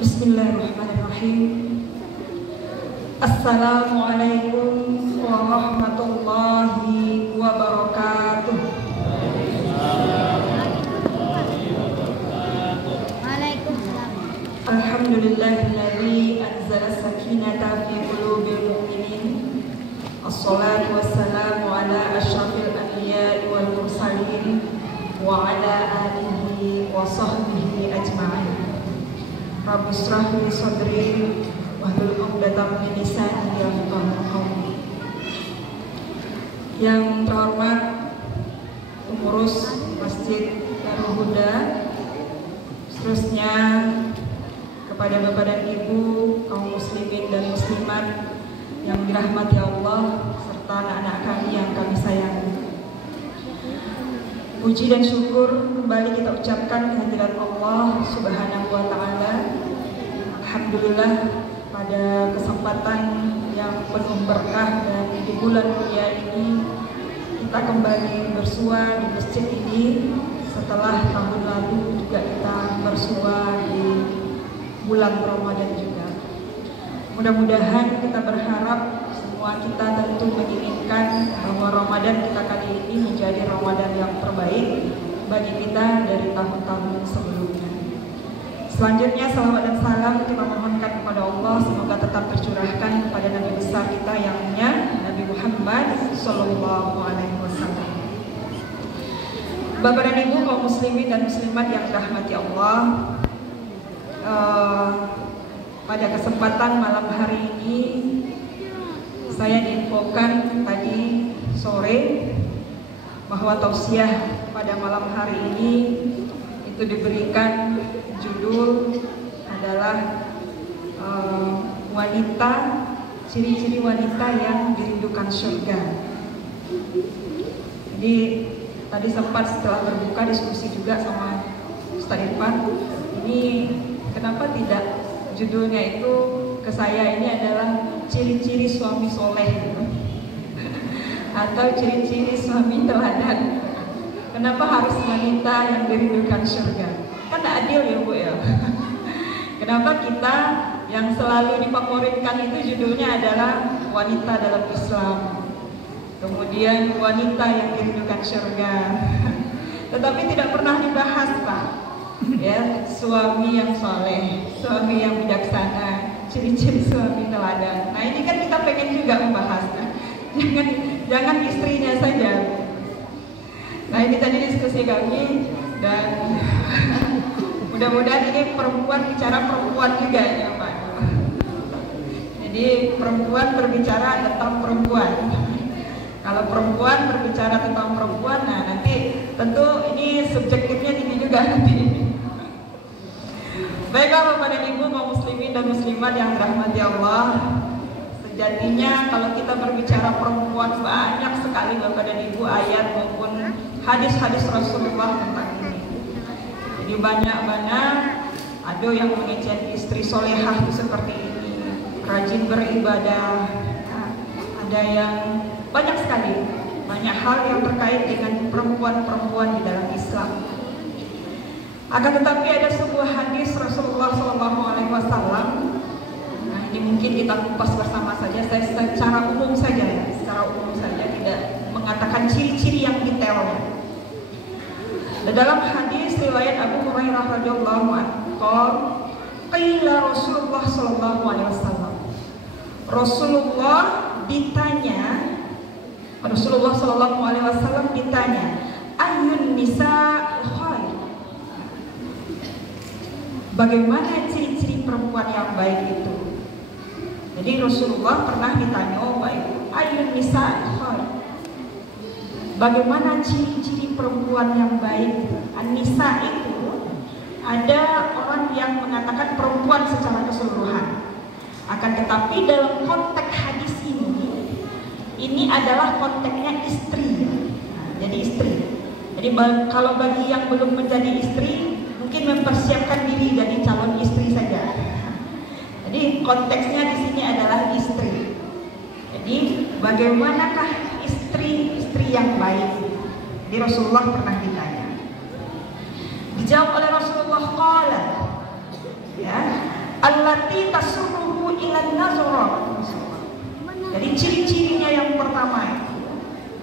Bismillahirrahmanirrahim. Assalamualaikum warahmatullahi wabarakatuh. Waalaikumsalam. Alhamdulillahilladzi anzala sakinata fi qulubil mu'minin. Assalatu wassalamu ala asyrafil anbiya'i wal mursalin wa ala alihi wa sahbihi ajma'in. Rabbi shrah li sadri wahlul 'uqdatam min lisani yafqahu qawli. Yang terhormat pengurus Masjid Darul Huda, seterusnya kepada Bapak dan Ibu, kaum muslimin dan muslimat yang dirahmati Allah, serta anak-anak kami yang kami sayangi. Puji dan syukur kembali kita ucapkan kehadirat Allah Subhanahu wa Ta'ala. Alhamdulillah, pada kesempatan yang penuh berkah dan di bulan mulia ini kita kembali bersua di masjid ini setelah tahun lalu juga kita bersua di bulan Ramadan juga. Mudah-mudahan kita berharap semua kita tentu menginginkan bahwa Ramadan kita kali ini menjadi Ramadan yang terbaik bagi kita dari tahun-tahun sebelumnya. Selanjutnya salawat dan salam kita mohonkan kepada Allah, semoga tetap tercurahkan kepada Nabi besar kita yang mulia, Nabi Muhammad Sallallahu Alaihi Wasallam. Bapak dan Ibu kaum muslimin dan muslimat yang dirahmati Allah, pada kesempatan malam hari ini saya diinfokan tadi sore bahwa tausiah pada malam hari ini itu diberikan judul adalah wanita, ciri-ciri wanita yang dirindukan surga. Jadi tadi sempat setelah berbuka diskusi juga sama Ustaz Irfan, ini kenapa tidak judulnya itu ke saya ini adalah ciri-ciri suami soleh atau ciri-ciri suami teladan. Kenapa harus wanita yang dirindukan surga? Kan tak adil ya Bu ya. Kenapa kita yang selalu difavoritkan itu judulnya adalah wanita dalam Islam, kemudian wanita yang dirindukan surga, tetapi tidak pernah dibahas Pak, ya, suami yang soleh, suami yang bijaksana, ciri-ciri suami teladan. Nah ini kan kita pengen juga membahasnya. Jangan istrinya saja. Nah ini tadi diskusi kami dan mudah-mudahan ini perempuan bicara perempuan juga ya Pak. Jadi perempuan berbicara tentang perempuan. Kalau perempuan berbicara tentang perempuan, nah nanti tentu ini subjektifnya tinggi juga nanti. Baiklah Bapak dan Ibu kaum muslimin dan muslimat yang dirahmati Allah, sejatinya kalau kita berbicara perempuan banyak sekali Bapak dan Ibu ayat maupun hadis-hadis Rasulullah tentang ini. Jadi banyak-banyak ada yang mengejek istri solehah itu seperti ini, rajin beribadah, ada yang banyak sekali, banyak hal yang terkait dengan perempuan-perempuan di dalam Islam. Akan tetapi ada sebuah hadis Rasulullah SAW. Nah ini mungkin kita kupas bersama saja. Saya secara umum saja ya, tidak mengatakan ciri-ciri yang detailnya. Dalam hadis riwayat Abu Hurairah radhiyallahu anhu, qila Rasulullah SAW. Rasulullah SAW ditanya, ayun nisa khair. Bagaimana ciri-ciri perempuan yang baik itu? Jadi Rasulullah pernah ditanya, oh baik, ayun nisa khair. Bagaimana ciri-ciri perempuan yang baik? An-nisa itu ada orang yang mengatakan perempuan secara keseluruhan. Akan tetapi dalam konteks hadis ini adalah konteksnya istri. Nah, jadi istri. Jadi kalau bagi yang belum menjadi istri, mungkin mempersiapkan diri jadi calon istri saja. Jadi konteksnya di sini adalah istri. Jadi bagaimanakah istri yang baik? Jadi Rasulullah pernah ditanya. Dijawab oleh Rasulullah qala, ya, allati tasurruhu ilan nazara. Jadi ciri-cirinya yang pertama itu,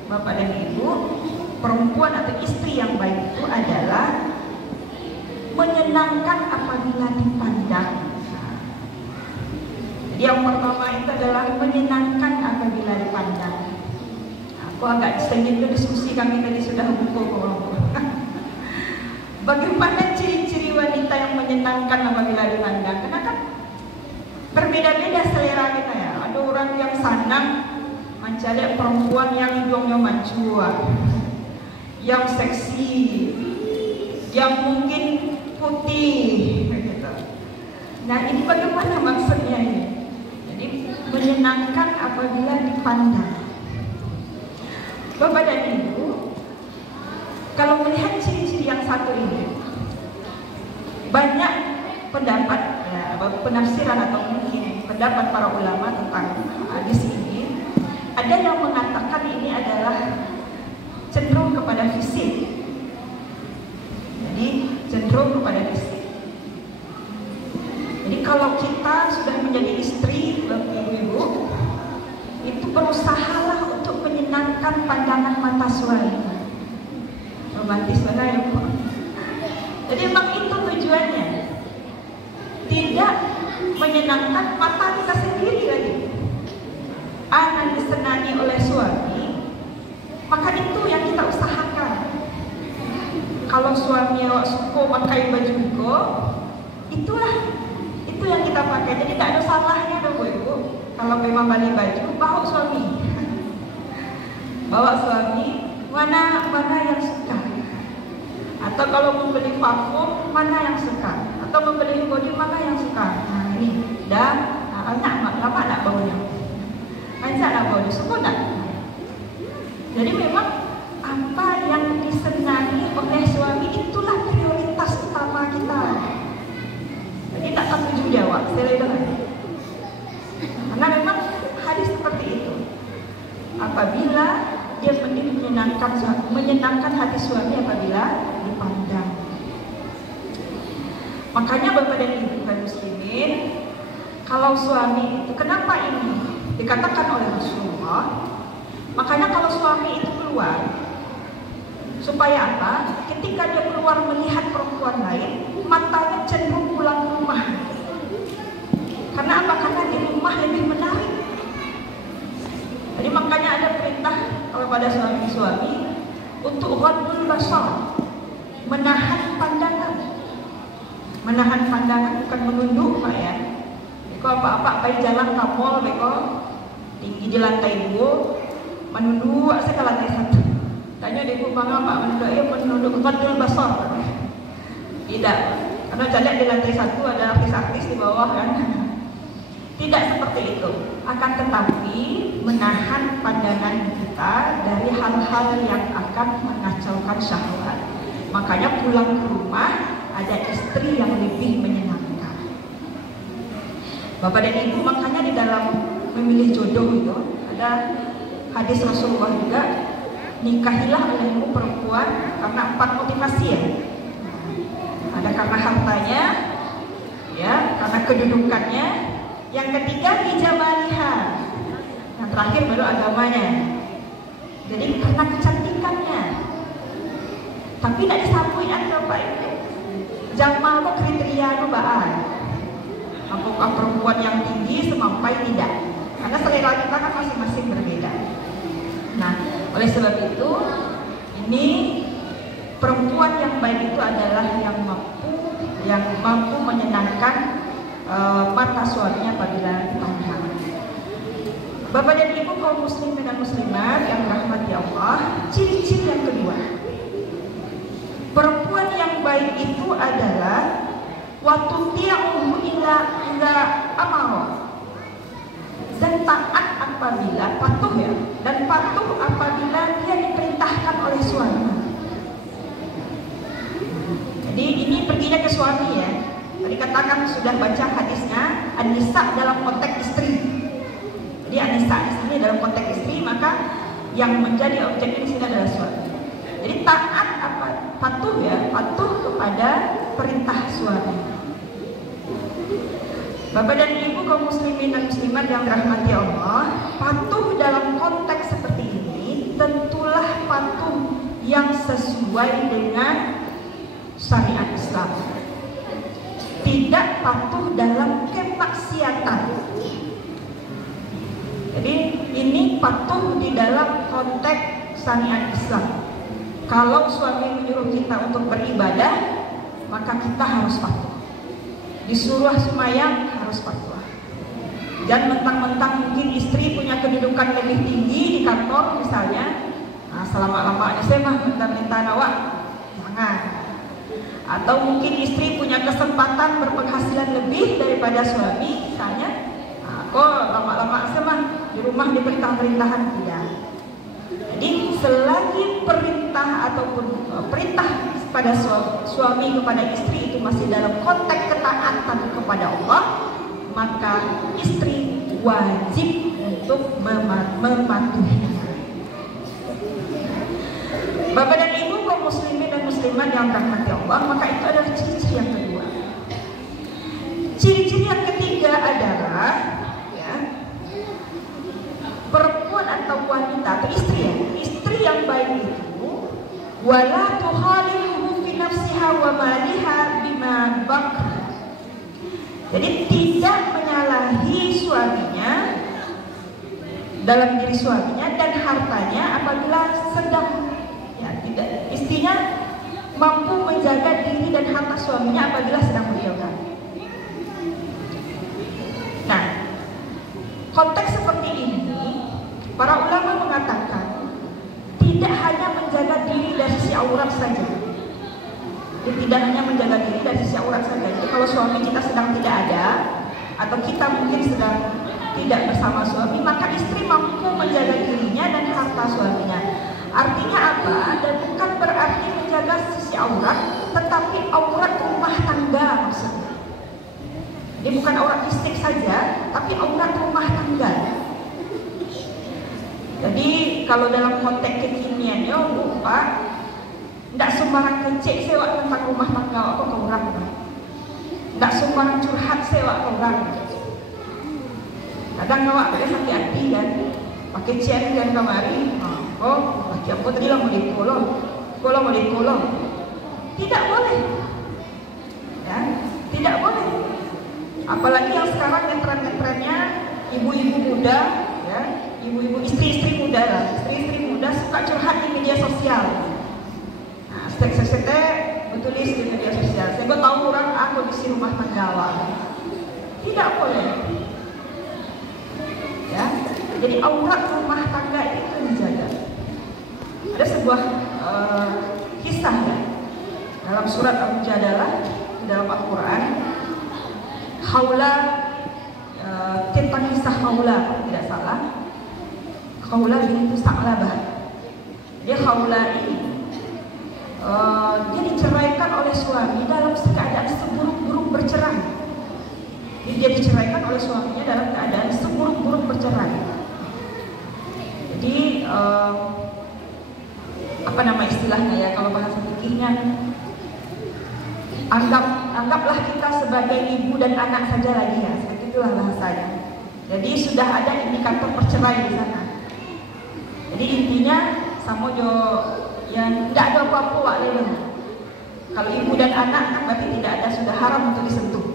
Bapak dan Ibu, perempuan atau istri yang baik itu adalah menyenangkan apabila dipandang. Jadi yang pertama itu adalah menyenangkan apabila dipandang. Aku agak sedikit diskusi kami tadi sudah buku. Bagaimana ciri-ciri wanita yang menyenangkan apabila dipandang? Karena kan berbeda-beda selera kita ya. Ada orang yang senang mencari perempuan yang hidungnya mancua, yang seksi, yang mungkin putih, gitu. Nah ini bagaimana maksudnya ini? Jadi menyenangkan apabila dipandang. Bapak dan Ibu, kalau melihat ciri-ciri yang satu ini, banyak pendapat ya, penafsiran atau mungkin pendapat para ulama tentang hadis ini. Ada yang mengatakan ini adalah cenderung kepada fisik. Jadi cenderung kepada fisik. Jadi kalau kita sudah menjadi istri, Bapak Ibu, itu berusahalah untuk menyenangkan pandangan mata suami. Romantis banget ya, Bu. Jadi memang itu tujuannya. Tidak menyenangkan mata kita sendiri lagi. Anak disenangi oleh suami, maka itu yang kita usahakan. Kalau suami awak suka pakai baju go, itu yang kita pakai. Jadi tidak ada salahnya dong, Ibu. Kalau memang beli baju, bawa suami. Bawa suami, mana yang suka. Atau kalau membeli parfum, mana yang suka. Atau membeli body, mana yang suka. Nah ini, lama nak baunya. Anjak nak baunya, suka tak? Jadi memang apa yang disenangi oleh suami itulah prioritas utama kita. Jadi tak setuju jawab, karena memang hadis seperti itu. Apabila dia menyenangkan hati suami apabila dipandang. Makanya Bapak dan Ibu kaum muslimin, kalau suami itu, kenapa ini dikatakan oleh Rasulullah? Makanya kalau suami itu keluar, supaya apa? Ketika dia keluar melihat perempuan lain, matanya cenderung pulang ke rumah. Karena apa? Karena di rumah lebih menarik. Jadi makanya ada perintah kepada suami-suami untuk ghaddul basar, menahan pandangan. Menahan pandangan bukan menunduk, Pak ya. Kalau apa-apa baik jalan ke mall, beko tinggi di lantai 2, menunduk saya ke lantai 1. Tanya dia Pak menunduk, menunduk ghaddul basar. Tidak, karena jalan di lantai 1 ada artis-artis di bawah kan. Tidak seperti itu. Akan tetapi menahan pandangan kita dari hal-hal yang akan mengacaukan syahwat. Makanya pulang ke rumah ada istri yang lebih menyenangkan. Bapak dan Ibu, makanya di dalam memilih jodoh itu ada hadis Rasulullah juga, nikahilah olehmu perempuan karena 4 motivasi ya. Ada karena hartanya, ya, karena kedudukannya. Yang ketiga hijabaliha. Yang terakhir baru agamanya. Jadi karena kecantikannya. Tapi tidak disapuin aja Pak itu. Jamal kok kriteria itu baan. Apakah perempuan yang tinggi semampai tidak? Karena selera kita kan masing-masing berbeda. Nah, oleh sebab itu ini perempuan yang baik itu adalah yang mampu menyenangkan mata suaminya apabila dipandang. Bapak dan Ibu kaum muslimin dan muslimat yang dirahmati Allah, ciri-ciri yang kedua, perempuan yang baik itu adalah watuti'uhu ila amara, dan taat apabila patuh ya, dan patuh apabila dia diperintahkan oleh suami. Jadi ini perginya ke suami ya. Tadi katakan sudah baca hadisnya An-Nisa dalam konteks istri. Jadi An-Nisa di sini dalam konteks istri, maka yang menjadi objek ini sini adalah suami. Jadi taat patuh kepada perintah suami. Bapak dan Ibu kaum muslimin dan muslimat yang dirahmati Allah, patuh dalam konteks seperti ini tentulah patuh yang sesuai dengan syariat Islam. Tidak patuh dalam kemaksiatan. Jadi ini patuh di dalam konteks syariat Islam. Kalau suami menyuruh kita untuk beribadah, maka kita harus patuh. Disuruh semayang harus patuh. Dan mentang-mentang mungkin istri punya kedudukan lebih tinggi di kantor misalnya, nah selama-lamanya saya mah minta nawak, jangan. Atau mungkin istri punya kesempatan berpenghasilan lebih daripada suami misalnya, nah, kok lama-lama saya mah di rumah diperintah-perintahan tidak. Jadi selagi perintah ataupun perintah pada suami kepada istri itu masih dalam konteks ketaatan kepada Allah, maka istri wajib untuk mematuhinya. Bapak dan Ibu kaum muslimin dan muslimat yang dirahmati Allah, maka itu adalah ciri-ciri yang kedua. Ciri-ciri yang ketiga adalah perempuan atau wanita atau istri yang baik itu wala tukhaliluhu fi nafsiha wa maliha bima bakra. Jadi tidak menyalahi suaminya dalam diri suaminya dan hartanya apabila sedang tidak, istrinya mampu menjaga diri dan harta suaminya apabila sedang berjauhan. Nah, konteks seperti ini para ulama mengatakan tidak hanya menjaga diri dari sisi aurat saja. Tidak hanya menjaga diri dari sisi aurat saja. Jadi kalau suami kita sedang tidak ada atau kita mungkin sedang tidak bersama suami, maka istri mampu menjaga dirinya dan harta suaminya. Artinya apa? Dan bukan berarti menjaga sisi aurat, tetapi aurat rumah tangga maksudnya. Jadi bukan aurat fisik saja, tapi aurat rumah tangga. Jadi kalau dalam konteks kekiniannya, Pak, tidak sembarang kecek sewa tentang rumah tangga apa ke orang, tidak sembarang curhat sewa ke orang. Kadang awak boleh sakit hati kan, pakai chat kan kemari, oh, laki aku tadi lah mau dikolong, mau dikolong, tidak boleh, ya, tidak boleh. Apalagi yang sekarang yang tren-trennya ibu-ibu muda, ya. Ibu-ibu istri-istri muda lah, istri-istri muda suka curhat di media sosial. Nah, stek-stek bertulis di media sosial. Saya tahu orang kondisi rumah tangga awak. Tidak boleh. Ya, jadi aurat rumah tangga itu dijaga. Ada sebuah kisah ya dalam surat Al-Mujadalah dalam Al-Quran. Khawla, tentang kisah Khawla tidak salah. Khawla bintu Sa'labah. Dia Khawla ini dia diceraikan oleh suami dalam keadaan seburuk-buruk bercerai. Dia diceraikan oleh suaminya dalam keadaan seburuk-buruk bercerai. Jadi apa nama istilahnya ya kalau bahasa fikihnya? Anggaplah kita sebagai ibu dan anak saja lagi ya, seperti itulah bahasanya. Jadi sudah ada indikator perceraian di sana. Jadi intinya sama jo yang tidak ada apa-apa wak leleng. Kalau ibu dan anak kan berarti tidak ada, sudah haram untuk disentuh.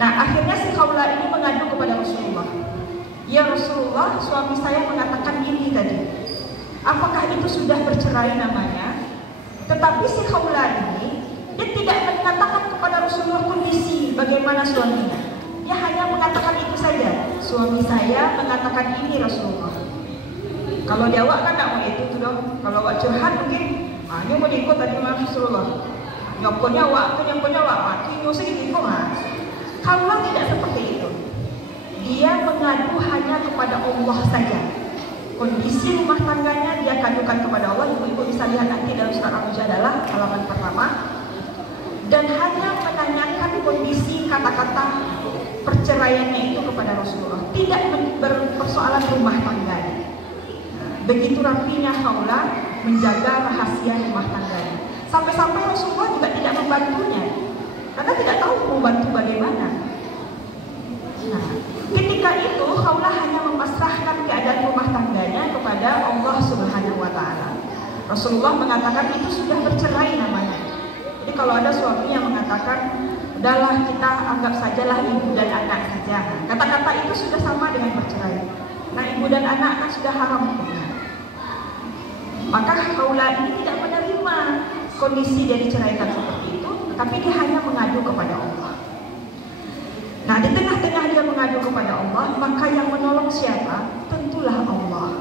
Nah akhirnya si Khawla ini mengadu kepada Rasulullah. Ya Rasulullah, suami saya mengatakan ini tadi. Apakah itu sudah bercerai namanya? Tetapi si Khawla ini dia tidak mengatakan kepada Rasulullah kondisi bagaimana suaminya. Dia hanya mengatakan itu saja. Suami saya mengatakan ini Rasulullah. Kalau dia awak kan tak mau itu tu dong. Kalau awak curhat mungkin, dia mau ikut tadi Rasulullah. Nyokonya awak mati, nyusi gitu mas. Kalau tidak seperti itu, dia mengadu hanya kepada Allah saja. Kondisi rumah tangganya dia kadukan kepada Allah. Ibu-ibu bisa lihat nanti dalam surat Al-Mujadalah halaman pertama. Dan hanya menanyakan kondisi kata-kata perceraiannya itu kepada Rasulullah, tidak berpersoalan rumah tangganya. Begitu rapinya Khawla menjaga rahasia rumah tangganya. Sampai-sampai Rasulullah juga tidak membantunya, karena tidak tahu mau bantu bagaimana. Nah, ketika itu Khawlah hanya memasrahkan keadaan rumah tangganya kepada Allah Subhanahu wa Ta'ala. Rasulullah mengatakan itu sudah bercerai namanya. Jadi kalau ada suami yang mengatakan, udahlah kita anggap sajalah ibu dan anak saja, kata-kata itu sudah sama dengan bercerai. Nah, ibu dan anak kan sudah haram hukumnya. Maka Khawlah ini tidak menerima kondisi dia diceraikan seperti itu, tapi dia hanya mengadu kepada Allah. Nah, di tengah-tengah dia mengadu kepada Allah, maka yang menolong siapa? Tentulah Allah.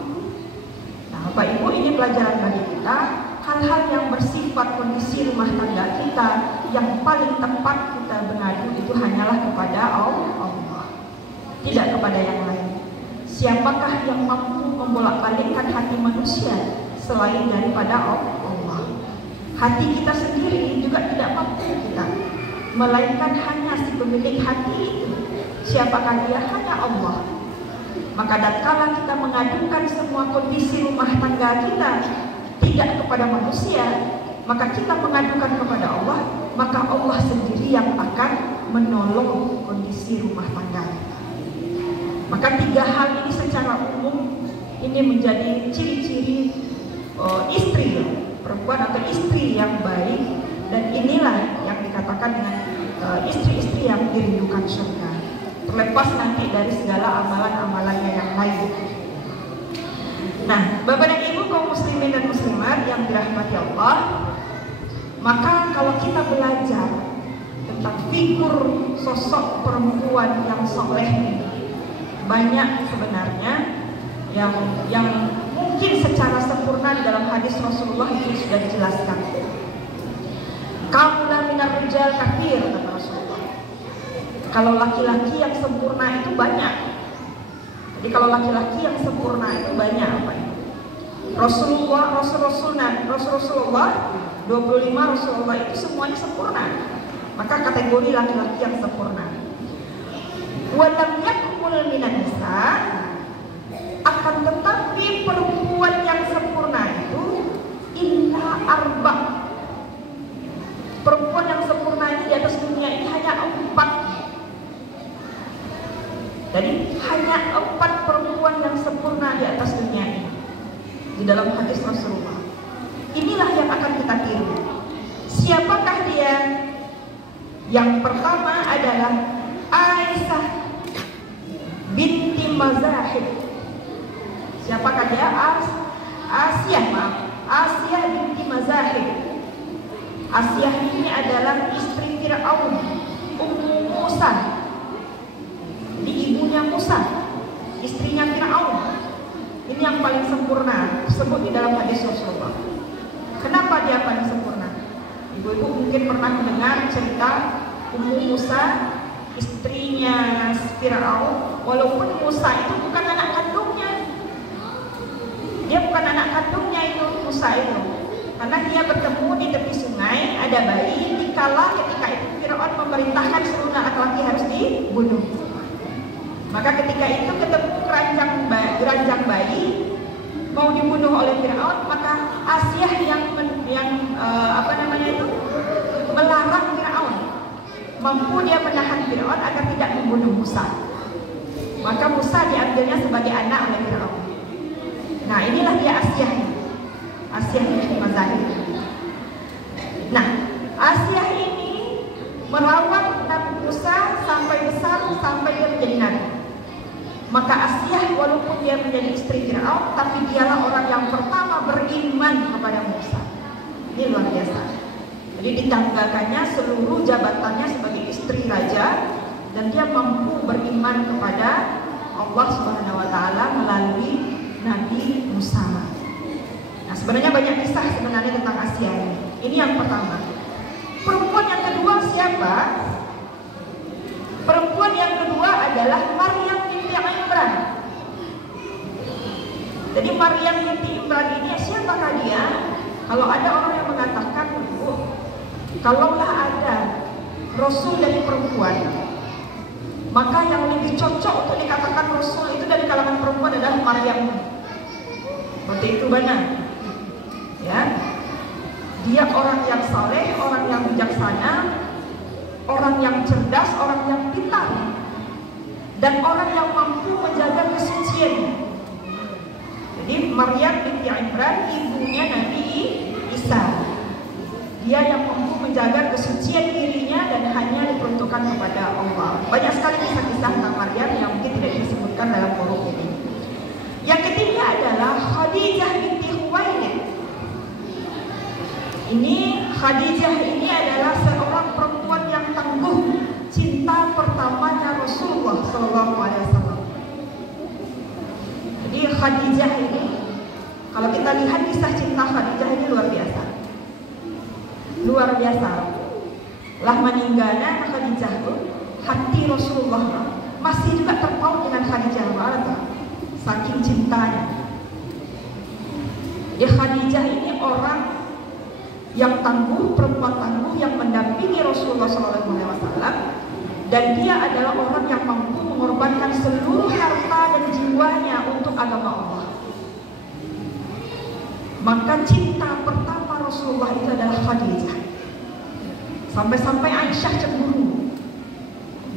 Nah, Bapak Ibu, ini pelajaran bagi kita. Hal-hal yang bersifat kondisi rumah tangga kita, yang paling tepat kita mengadu itu hanyalah kepada Allah, tidak kepada yang lain. Siapakah yang mampu membolak-balikkan hati manusia selain daripada Allah? Hati kita sendiri juga tidak mampu kita, melainkan hanya si pemilik hati itu. Siapakah dia? Hanya Allah. Maka tatkala kita mengadukan semua kondisi rumah tangga kita tidak kepada manusia, maka kita mengadukan kepada Allah, maka Allah sendiri yang akan menolong kondisi rumah tangga kita. Maka tiga hal ini secara umum ini menjadi ciri-ciri istri perempuan atau istri yang baik, dan inilah yang dikatakan dengan istri-istri yang dirindukan surga, terlepas nanti dari segala amalan-amalannya yang lain. Nah, Bapak dan Ibu kaum muslimin dan muslimat yang dirahmati Allah, maka kalau kita belajar tentang figur sosok perempuan yang soleh ini, banyak sebenarnya yang mungkin secara sempurna di dalam hadis Rasulullah itu sudah dijelaskan. Kaula minar rijal kafir, kata Rasulullah. Kalau laki-laki yang sempurna itu banyak. Jadi kalau laki-laki yang sempurna itu banyak apa itu? Rasulullah 25 Rasulullah itu semuanya sempurna. Maka kategori laki-laki yang sempurna. Walam yakmul minan nisa, akan tetapi perempuan yang sempurna itu illa arba. Perempuan yang sempurna ini di atas dunia ini hanya 4. Jadi hanya 4 perempuan yang sempurna di atas dunia ini di dalam hadis Rasulullah. Inilah yang akan kita tiru. Siapakah dia? Yang pertama adalah Aisyah binti Mazahib. Siapakah dia? Asyah binti Mazahib. Asyah ini adalah istri Fir'aun, Ummu Musa. Di ibunya Musa, istrinya Fir'aun. Ini yang paling sempurna disebut di dalam hadis Rasulullah. Kenapa dia paling sempurna? Ibu-ibu mungkin pernah mendengar cerita Ummu Musa, istrinya Fir'aun. Walaupun Musa itu bukan anak kandungnya, dia bukan anak kandungnya itu Musa itu, karena dia bertemu di tepi sungai, ada bayi. Dikala ketika itu Fir'aun memerintahkan seluruh laki-laki harus dibunuh. Maka ketika itu ketemu keranjang bayi mau dibunuh oleh Fir'aun, maka Asyah yang melarang Fir'aun. Mampu dia menahan Fir'aun agar tidak membunuh Musa. Maka Musa diambilnya sebagai anak oleh Fir'aun. Nah, inilah dia Asyah binti Mazahib. Nah, Asyah ini merawat Nabi Musa sampai besar, sampai dia menjadi nabi. Maka Asyah walaupun dia menjadi istri Fir'aun, tapi dialah orang yang pertama beriman kepada Musa. Ini luar biasa. Jadi ditanggakannya seluruh jabatannya sebagai istri raja, dan dia mampu beriman kepada Allah Subhanahu wa Ta'ala melalui Nabi Musa. Nah, sebenarnya banyak kisah sebenarnya tentang Asyah ini. Ini yang pertama. Perempuan yang kedua siapa? Perempuan yang kedua adalah Maryam binti Imran. Jadi Maryam binti Imran ini siapakah dia? Kalau ada orang yang mengatakan, kalaulah ada Rasul dari perempuan, maka yang lebih cocok untuk dikatakan Rasul itu dari kalangan perempuan adalah Maryam. Seperti itu benar. Ya, dia orang yang saleh, orang yang bijaksana, orang yang cerdas, orang yang pintar. dan orang yang mampu menjaga kesuciannya. Jadi Maryam binti Imran ibunya Nabi Isa. Dia yang mampu menjaga kesucian dirinya dan hanya diperuntukkan kepada Allah. Banyak sekali kisah-kisah tentang Maryam yang mungkin tidak disebutkan dalam forum ini. Yang ketiga adalah Khadijah binti Khuwailid. Ini Khadijah ini adalah seorang perempuan yang tangguh, cinta pertamanya Rasulullah SAW. Jadi Khadijah ini, kalau kita lihat kisah cinta Khadijah ini luar biasa. Luar biasa. Lah meninggalnya Khadijah itu, hati Rasulullah masih juga terpaut dengan Khadijah. Saking cintanya. Jadi Khadijah ini orang yang tangguh, perempuan tangguh yang mendampingi Rasulullah SAW, dan dia adalah orang yang mampu mengorbankan seluruh harta dan jiwanya untuk agama Allah. Maka cinta pertama Rasulullah itu adalah Khadijah. Sampai-sampai Aisyah cemburu.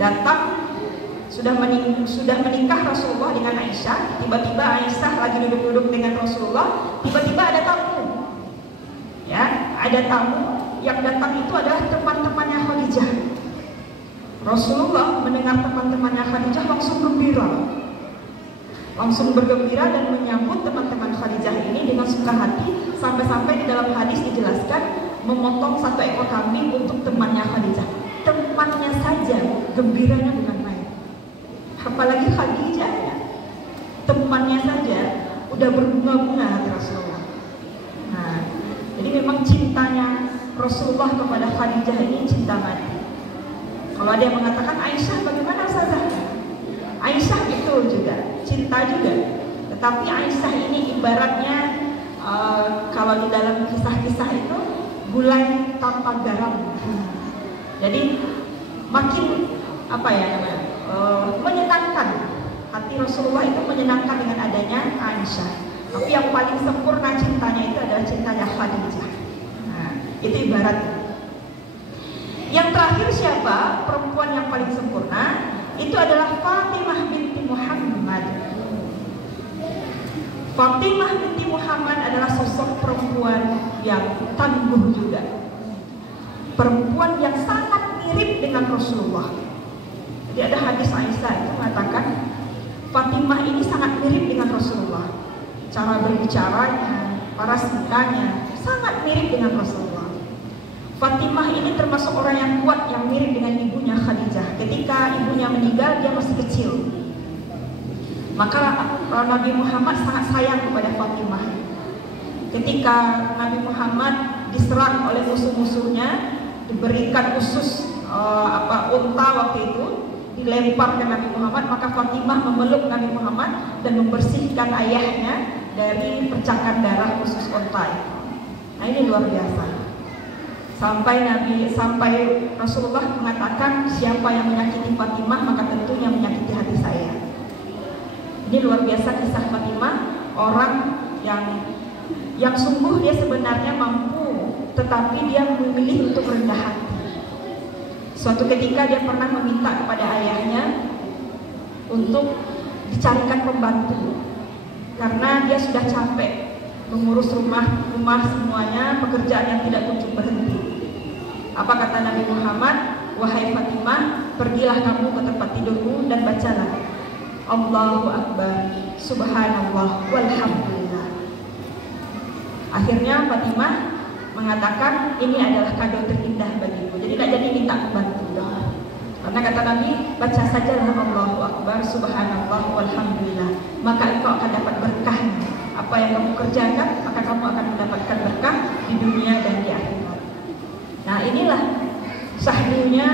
Datang sudah menikah Rasulullah dengan Aisyah. Tiba-tiba Aisyah lagi duduk-duduk dengan Rasulullah. Tiba-tiba ada tamu. Ya, ada tamu yang datang itu adalah teman-temannya Khadijah. Rasulullah mendengar teman-temannya Khadijah langsung gembira. Langsung bergembira dan menyambut teman-teman Khadijah ini dengan suka hati, sampai-sampai di dalam hadis dijelaskan memotong satu ekor kambing untuk temannya Khadijah. Temannya saja gembiranya bukan main, apalagi Khadijah ya. Temannya saja udah berbunga-bunga hati Rasulullah. Nah, jadi memang cintanya Rasulullah kepada Khadijah ini cinta mati. Kalau ada yang mengatakan Aisyah bagaimana Ustazah? Aisyah betul juga, cinta juga. Tetapi Aisyah ini ibaratnya kalau di dalam kisah-kisah itu gulai tanpa garam. Jadi makin apa ya namanya? Menyenangkan. Hati Rasulullah itu menyenangkan dengan adanya Aisyah. Tapi yang paling sempurna cintanya itu adalah cintanya Khadijah. Nah, itu ibaratnya. Yang terakhir siapa? Perempuan yang paling sempurna itu adalah Fatimah binti Muhammad. Fatimah binti Muhammad adalah sosok perempuan yang tangguh juga. Perempuan yang sangat mirip dengan Rasulullah. Jadi ada hadis Aisyah itu mengatakan Fatimah ini sangat mirip dengan Rasulullah. Cara berbicaranya, parasitanya sangat mirip dengan Rasulullah. Fatimah ini termasuk orang yang kuat, yang mirip dengan ibunya Khadijah. Ketika ibunya meninggal, dia masih kecil. Maka Nabi Muhammad sangat sayang kepada Fatimah. Ketika Nabi Muhammad diserang oleh musuh-musuhnya, diberikan usus unta waktu itu, dilempar ke Nabi Muhammad, maka Fatimah memeluk Nabi Muhammad dan membersihkan ayahnya dari percikan darah usus unta. Nah, ini luar biasa. Sampai Rasulullah mengatakan siapa yang menyakiti Fatimah maka tentunya menyakiti hati saya. Ini luar biasa kisah Fatimah, orang yang sungguh dia sebenarnya mampu, tetapi dia memilih untuk rendah hati. Suatu ketika dia pernah meminta kepada ayahnya untuk dicarikan pembantu karena dia sudah capek mengurus rumah semuanya, pekerjaan yang tidak kunjung berhenti. Apa kata Nabi Muhammad? Wahai Fatimah, pergilah kamu ke tempat tidurmu dan bacalah Allahu Akbar, Subhanallah, walhamdulillah. Akhirnya Fatimah mengatakan ini adalah kado terindah bagiku. Jadi tidak jadi minta pembantu dong. Karena kata Nabi, baca sajalah Allahu Akbar, Subhanallah, walhamdulillah, maka engkau akan dapat berkahnya. Apa yang kamu kerjakan, maka kamu akan mendapatkan berkah di dunia dan di akhirat. Nah, inilah sahdunya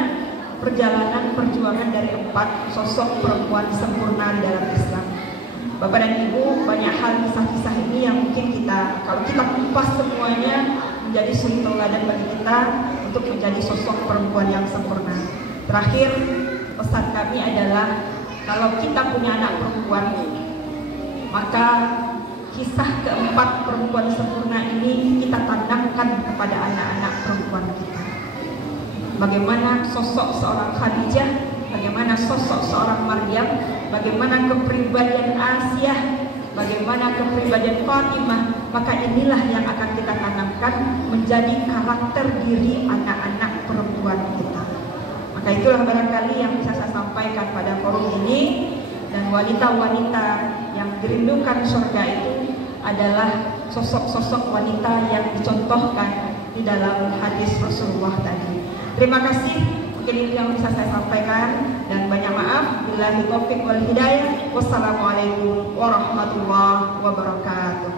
perjalanan perjuangan dari 4 sosok perempuan sempurna di dalam Islam. Bapak dan Ibu, banyak hal kisah-kisah ini yang mungkin kalau kita kupas semuanya menjadi suri teladan bagi kita untuk menjadi sosok perempuan yang sempurna. Terakhir, pesan kami adalah kalau kita punya anak perempuan, maka kisah keempat perempuan sempurna ini kita tanamkan kepada anak-anak perempuan kita. Bagaimana sosok seorang Khadijah bagaimana sosok seorang Maryam, bagaimana kepribadian Asia, bagaimana kepribadian Fatimah, maka inilah yang akan kita tanamkan menjadi karakter diri anak-anak perempuan kita. Maka itulah barangkali yang bisa saya sampaikan pada forum ini. Dan wanita-wanita yang dirindukan surga itu adalah sosok-sosok wanita yang dicontohkan di dalam hadis Rasulullah tadi. Terima kasih, mungkin itu yang bisa saya sampaikan, dan banyak maaf. Billahi taufiq wal hidayah. Wassalamualaikum warahmatullahi wabarakatuh.